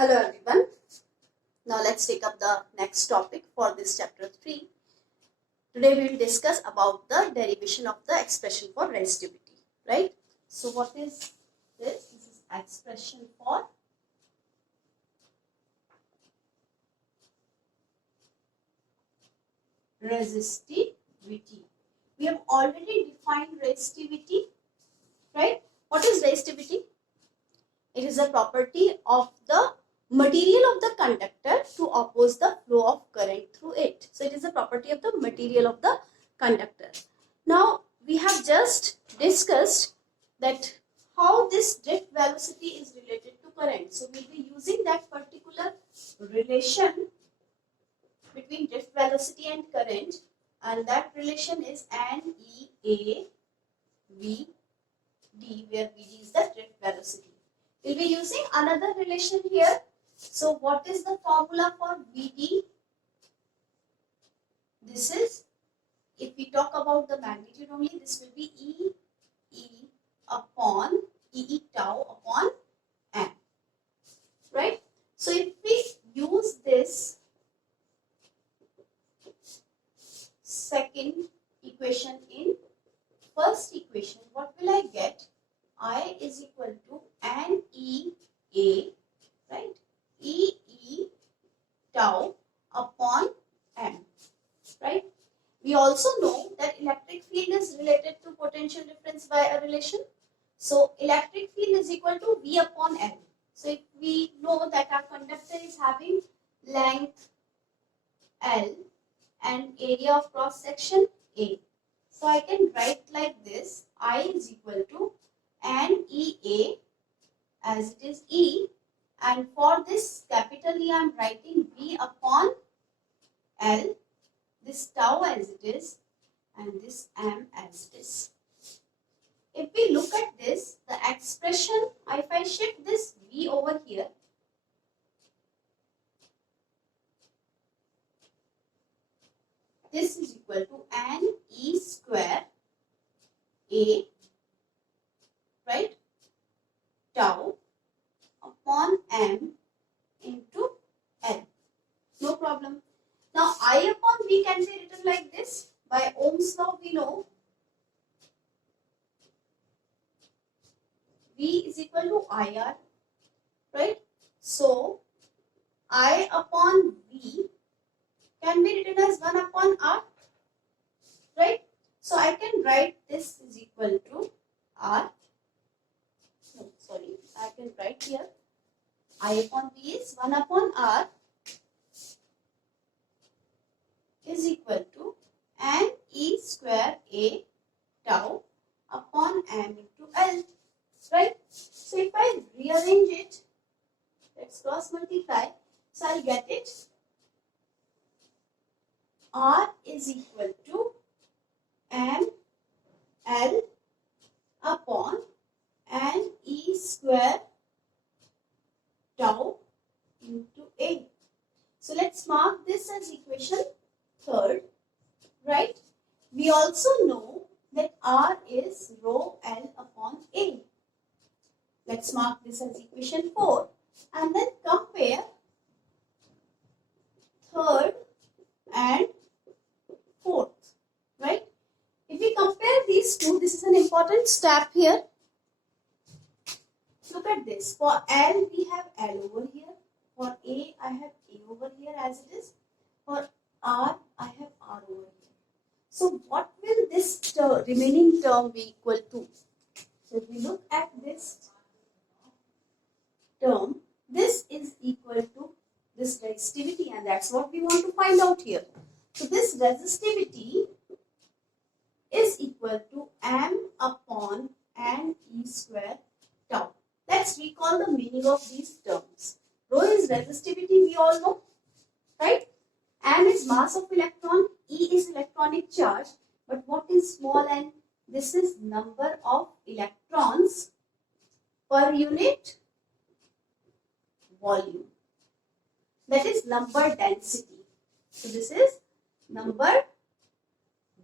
Hello everyone. Now let's take up the next topic for this chapter 3. Today we will discuss about the derivation of the expression for resistivity. Right? So what is this? This is expression for resistivity. We have already defined resistivity. Right? What is resistivity? It is a property of the material of the conductor to oppose the flow of current through it. So it is a property of the material of the conductor. Now we have just discussed that how this drift velocity is related to current. So we will be using that particular relation between drift velocity and current, and that relation is NEAVD, where VD is the drift velocity. We'll be using another relation here. So what is the formula for VD? This is, if we talk about the magnitude only, this will be E upon E tau upon M. Right? So if we use this second equation in first equation, what will I get? I is equal to NEA, right? E tau upon M, right? We also know that electric field is related to potential difference by a relation. So electric field is equal to V upon L. So if we know that our conductor is having length L and area of cross section A. So I can write like this: I is equal to NEA as it is E, and for this capital E I am writing V upon L, this tau as it is, and this M as it is. If we look at this, the expression, if I shift this V over here, this is equal to NE square A, right, tau upon M into L. No problem. Now I upon V can be written like this. By Ohm's law we know V is equal to IR, right? So I upon V can be written as 1 upon R, right? So I can write this is equal to R. No, sorry, I can write here I upon V is 1 upon R is equal to NE square A tau upon M into L, right? So if I rearrange it, let's cross multiply, so I'll get it. R is equal to ML upon NE square tau into A. So let's mark this as equation 3rd, right? We also know that R is rho L upon A. Let's mark this as equation 4 and then compare 3rd and 4th, right? If we compare these two, this is an important step here. Look at this. For L, we have L over here. For A, I have A over here as it is. For R, I have R over here. So what will this remaining term be equal to? So if we look at this term, this is equal to this resistivity, and that's what we want to find out here. So this resistivity is equal to M upon NE square tau. Let's recall the meaning of these terms. Rho is resistivity, we all know, right? M is mass of electron, E is electronic charge, but what is small n? This is number of electrons per unit volume. That is number density. So this is number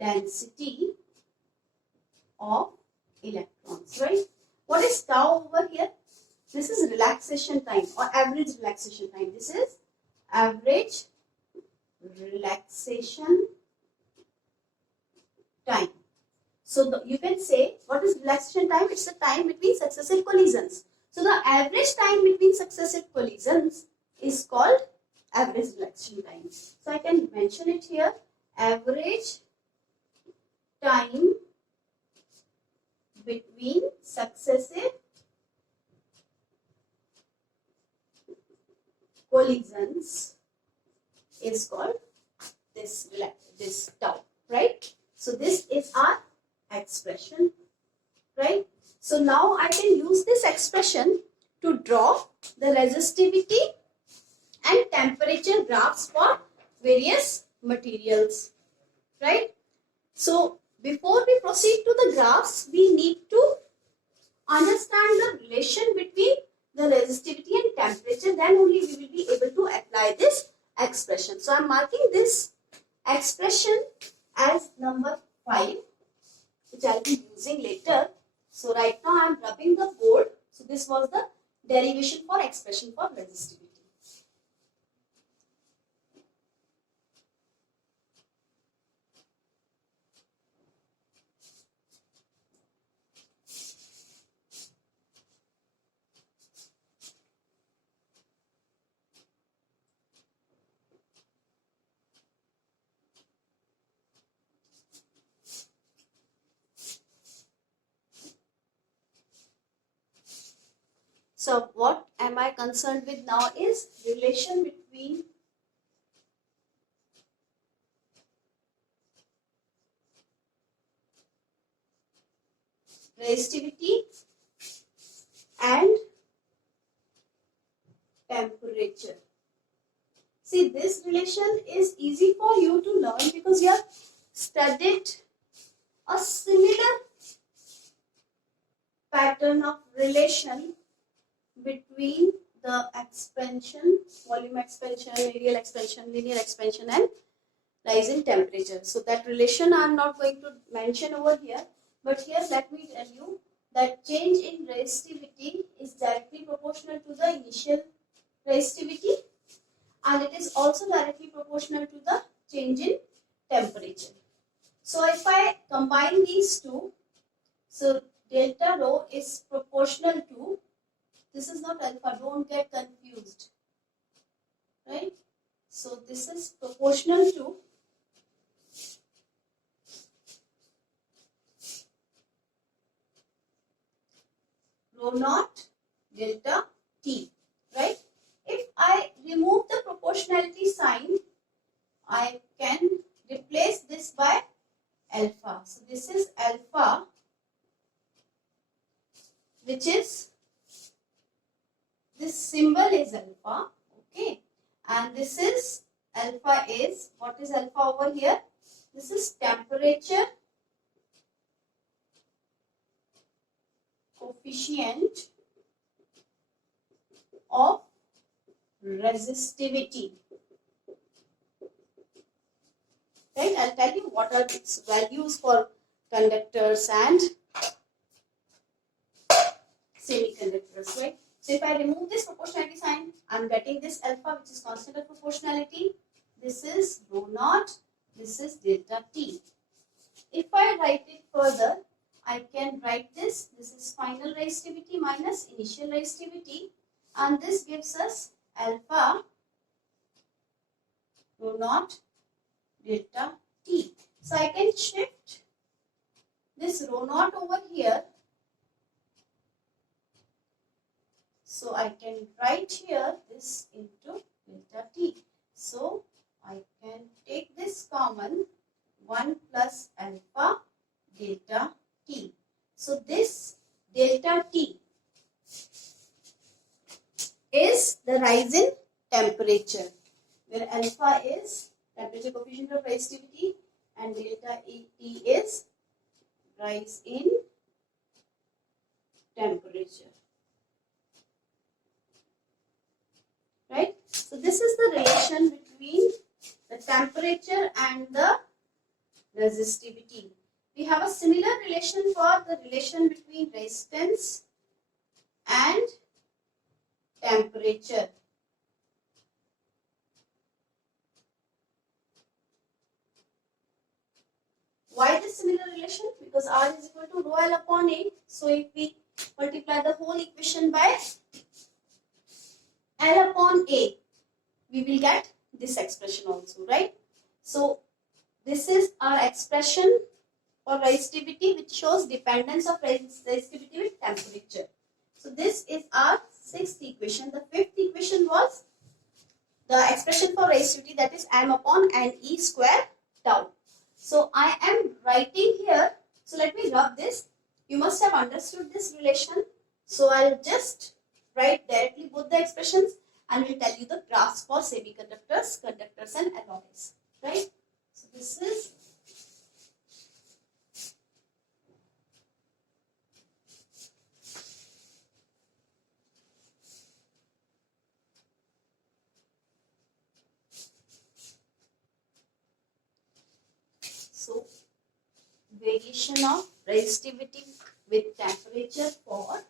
density of electrons, right? What is tau over here? This is relaxation time or average relaxation time. This is average relaxation time. So you can say, what is relaxation time? It's the time between successive collisions. So the average time between successive collisions is called average relaxation time. So I can mention it here. Average time between successive collisions is called this tau, right? So this is our expression, right? So now I can use this expression to draw the resistivity and temperature graphs for various materials, right? So before we proceed to the graphs, we need to understand the relation between the resistivity and temperature. Then only we will be able to apply this expression. So I am marking this expression as number 5, which I will be using later. So right now I am rubbing the board. So this was the derivation for expression for resistivity. So what am I concerned with now is relation between resistivity and temperature. See, this relation is easy for you to learn because you have studied a similar pattern of relation between the expansion, volume expansion, radial expansion, linear expansion and rise in temperature. So that relation I am not going to mention over here, but here let me tell you that change in resistivity is directly proportional to the initial resistivity and it is also directly proportional to the change in temperature. So if I combine these two, so delta rho is proportional to, this is not alpha, don't get confused, right? So this is proportional to rho naught delta T, right? If I remove the proportionality sign, I can replace this by alpha. So this is alpha, which is, this symbol is alpha, okay? And this is, alpha is, what is alpha over here? This is temperature coefficient of resistivity. Right? I'll tell you what are its values for conductors and semiconductors, right? So if I remove this proportionality sign, I'm getting this alpha, which is constant of proportionality. This is rho naught. This is delta T. If I write it further, I can write this. This is final resistivity minus initial resistivity, and this gives us alpha rho naught delta T. So I can shift this rho naught over here. So I can write here this into delta T. So I can take this common, 1 plus alpha delta T. So this delta T is the rise in temperature, where alpha is temperature coefficient of resistivity and delta T is rise in temperature. Right? So this is the relation between the temperature and the resistivity. We have a similar relation for the relation between resistance and temperature. Why this similar relation? Because R is equal to rho L upon A. So if we multiply the whole equation by L upon A, we will get this expression also, right? So this is our expression for resistivity, which shows dependence of resistivity with temperature. So this is our sixth equation. The fifth equation was the expression for resistivity, that is m upon n e square tau. So I am writing here. So let me rub this. You must have understood this relation. So I'll just write directly both the expressions and will tell you the graphs for semiconductors, conductors and alloys. Right? So this is so variation of resistivity with temperature for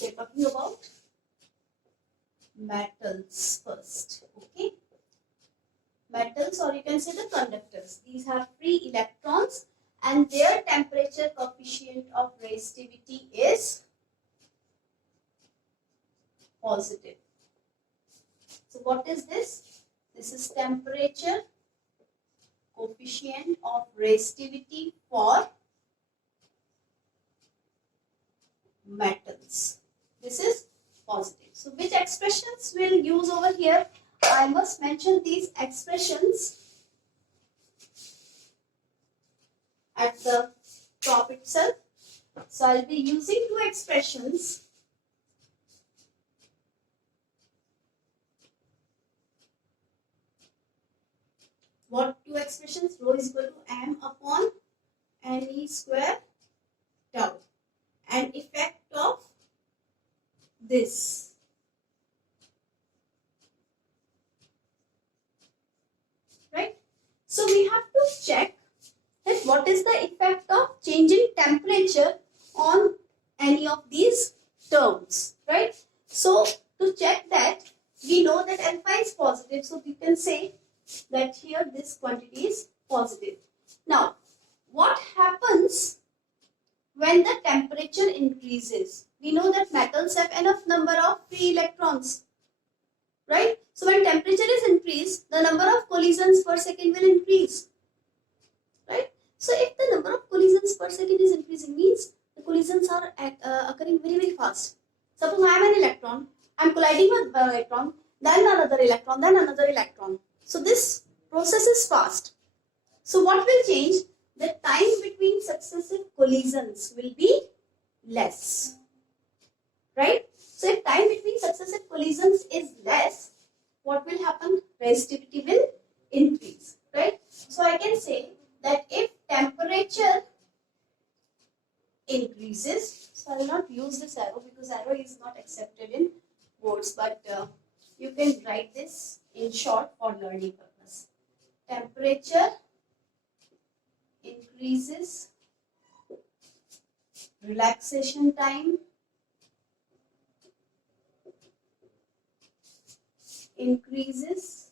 we're talking about metals first. Okay, metals, or you can say the conductors. These have free electrons and their temperature coefficient of resistivity is positive. So what is this? This is temperature coefficient of resistivity for metals. This is positive. So which expressions we'll use over here? I must mention these expressions at the top itself. So I'll be using two expressions. What two expressions? Rho is equal to m upon n e square tau. And effect of this. Right? So we have to check that what is the effect of changing temperature on any of these terms. Right? So to check that, we know that alpha is positive. So we can say that here this quantity is positive. Now, what happens when the temperature increases? We know that metals have enough number of free electrons, right? So when temperature is increased, the number of collisions per second will increase, right? So if the number of collisions per second is increasing, means the collisions are occurring very, very fast. Suppose I am an electron, I am colliding with an electron, then another electron, then another electron. So this process is fast. So what will change? The time between successive collisions will be less, right? So if time between successive collisions is less, what will happen? Resistivity will increase, right? So I can say that if temperature increases, so I will not use this arrow because arrow is not accepted in words, but you can write this in short for learning purpose. Temperature increases, relaxation time increases,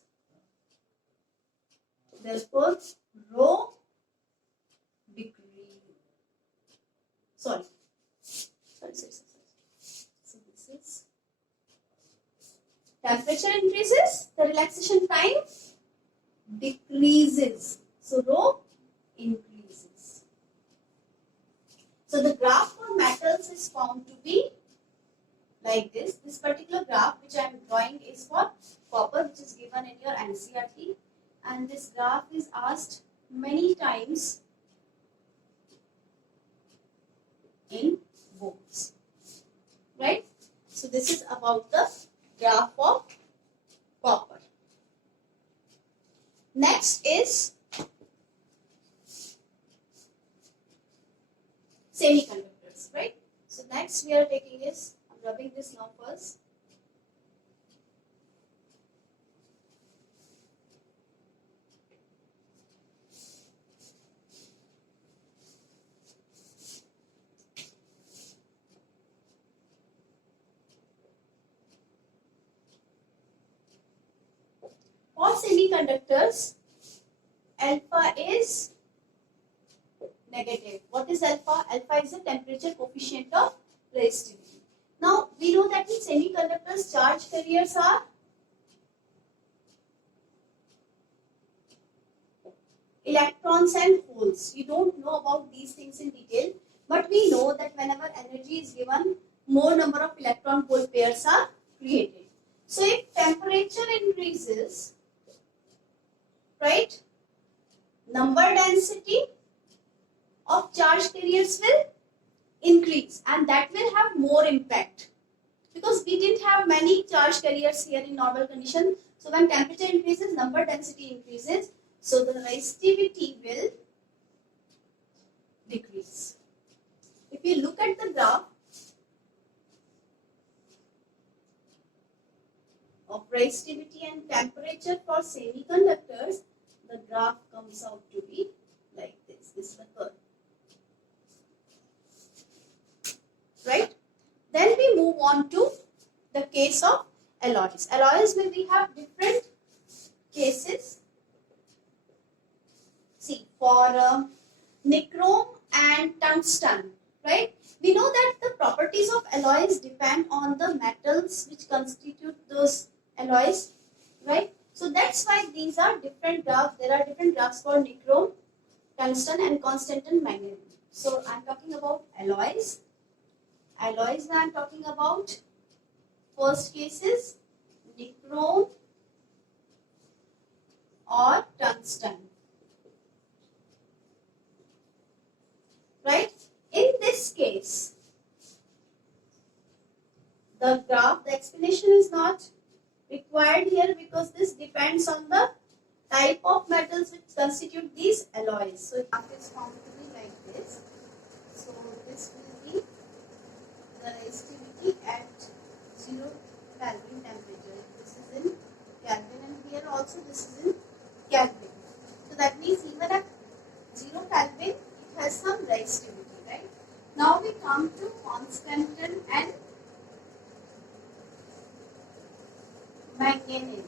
therefore rho decrease. Sorry. So this is temperature increases, the relaxation time decreases. So rho increases. So the graph for metals is found to be like this. This particular graph which I am drawing is for copper, which is given in your NCERT, and this graph is asked many times in books, right? So this is about the graph of copper. Next is semiconductors, right? So next we are taking is, I'm rubbing this now first. For semiconductors, alpha is negative. What is alpha? Alpha is the temperature coefficient of resistivity. Now we know that in semiconductors charge carriers are electrons and holes. You don't know about these things in detail, but we know that whenever energy is given, more number of electron hole pairs are created. So if temperature increases, right, number density of charge carriers will increase, and that will have more impact because we didn't have many charge carriers here in normal condition. So when temperature increases, number density increases, so the resistivity will decrease. If you look at the graph of resistivity and temperature for semiconductors, the graph comes out to be like this. This is the curve. Right? Then we move on to the case of alloys. Alloys where we have different cases. See, for nichrome and tungsten, right? We know that the properties of alloys depend on the metals which constitute those alloys, right? So that's why these are different graphs. There are different graphs for nichrome, tungsten and constant and manganese. So I'm talking about alloys. Alloys when I'm talking about, first case is nichrome or tungsten. Right? In this case, the graph, the explanation is not required here because this depends on the type of metals which constitute these alloys. So it is found to be like this. So this will be the resistivity at 0 Kelvin temperature. This is in Kelvin, and here also this is in Kelvin. So that means even at 0 Kelvin it has some resistivity, right? Now we come to constant and manganese.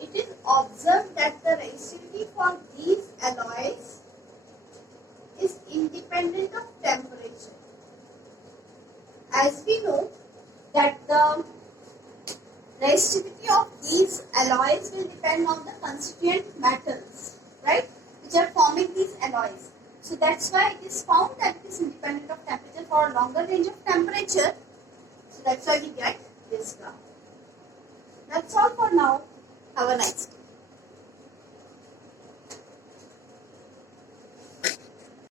It is observed that the resistivity for these alloys is independent of temperature. As we know that the resistivity of these alloys will depend on the constituent metals, right, which are forming these alloys. So that's why it is found that it is independent of temperature for a longer range of temperature. So that's why we get this graph. That's all for now. Have a nice day.